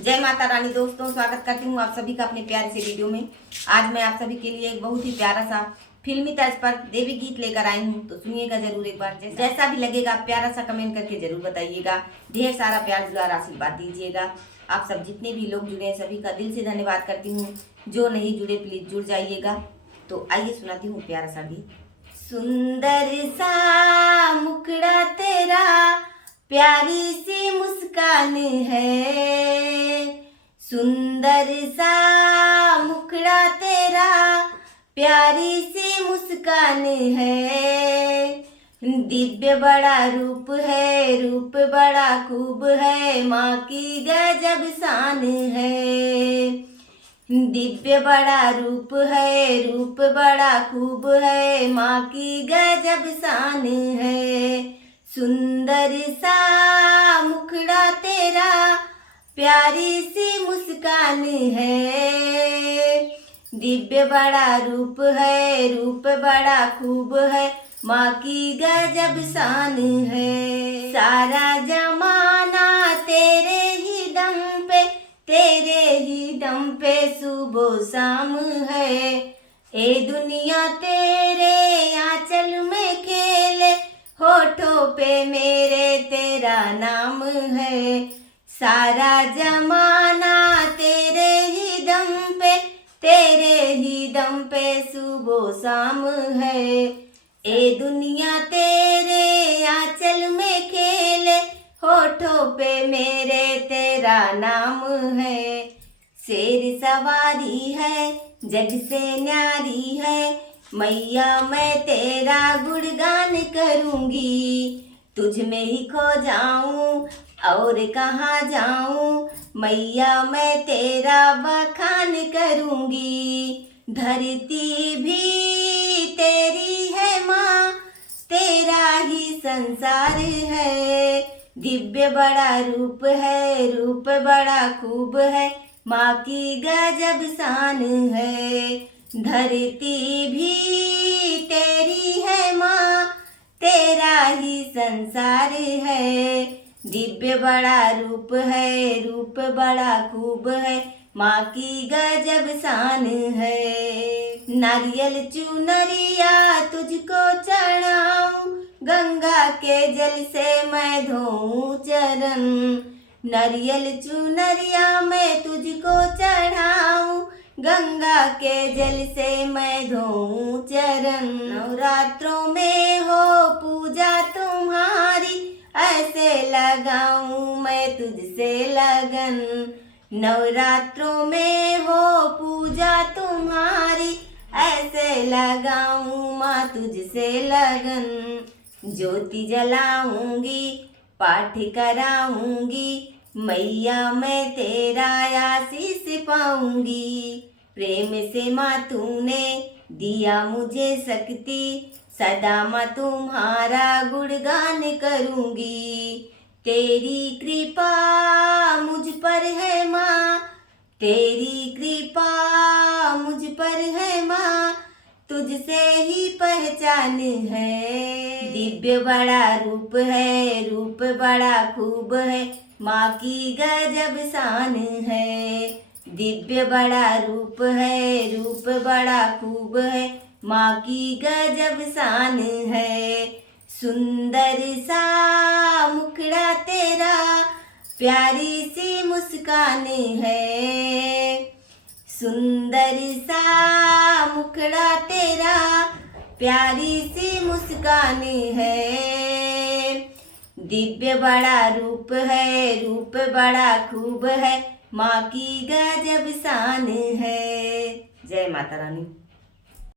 जय माता रानी। दोस्तों, स्वागत करती हूँ आप सभी का अपने प्यारे से वीडियो में। आज मैं आप सभी के लिए एक बहुत ही प्यारा सा फिल्मी तर्ज पर देवी गीत लेकर आई हूँ, तो सुनिएगा जरूर एक बार। जैसा भी लगेगा प्यारा सा कमेंट करके जरूर बताइएगा। ढेर सारा प्यार दुलार आशीर्वाद दीजिएगा। आप सब जितने भी लोग जुड़े हैं सभी का दिल से धन्यवाद करती हूँ। जो नहीं जुड़े प्लीज जुड़ जाइएगा। तो आइए सुनाती हूँ प्यारा सा गीत। सुंदर सा मुखड़ा तेरा, प्यारी सी मुस्कान है। सुंदर सा मुखड़ा तेरा, प्यारी सी मुस्कान है। दिव्य बड़ा रूप है, रूप बड़ा खूब है, माँ की गजब शान है। दिव्य बड़ा रूप है, रूप बड़ा खूब है, माँ की गजब शान है। सुंदर सा मुखड़ा तेरा, प्यारी सी मुस्कान है। दिव्य बड़ा रूप है, रूप बड़ा खूब है, माँ की गजब शान है। सारा जमाना तेरे ही दम पे, तेरे ही दम पे सुबह शाम है। ए दुनिया तेरे आंचल में खेले, होठों पे मेरे तेरा नाम है। सारा जमाना तेरे ही दम पे, तेरे ही दम पे सुबह शाम है। ए दुनिया तेरे आंचल में खेले, होठों पे मेरे तेरा नाम है। शेर सवारी है, जग से न्यारी है, मैया मैं तेरा गुणगान करूंगी। तुझ में ही खो जाऊं और कहाँ जाऊं, मैया मैं तेरा बखान करूंगी। धरती भी तेरी है माँ, तेरा ही संसार है। दिव्य बड़ा रूप है, रूप बड़ा खूब है, माँ की गजब शान है। धरती भी तेरी है माँ, तेरा ही संसार है। दिव्य बड़ा रूप है, रूप बड़ा खूब है, माँ की गजब शान है। नारियल चुनरिया तुझको चढ़ाऊं, गंगा के जल से मैं धोऊं चरण। नारियल चुनरिया मैं तुझको चढ़ाऊं, गंगा के जल से मैं धोऊं चरण। नवरात्रों में हो पूजा तुम्हारी, ऐसे लगाऊं मैं तुझसे लगन। नवरात्रों में हो पूजा तुम्हारी, ऐसे लगाऊं माँ तुझसे लगन। ज्योति जलाऊंगी, पाठ कराऊंगी, मैया मैं तेरा आशीष पाऊंगी। प्रेम से माँ तूने दिया मुझे शक्ति, सदा माँ तुम्हारा गुणगान करूंगी। तेरी कृपा मुझ पर है माँ, तेरी कृपा मुझ पर है माँ, तुझसे ही पहचान है। दिव्य बड़ा रूप है, रूप बड़ा खूब है, माँ की गजब शान है। दिव्य बड़ा रूप है, रूप बड़ा खूब है, माँ की गजब शान है। सुंदर सा मुखड़ा तेरा, प्यारी सी मुस्कान है। सुंदर सा मुखड़ा तेरा, प्यारी सी मुस्कान है। दिव्य बड़ा रूप है, रूप बड़ा खूब है, माँ की गजब शान है। जय माता रानी।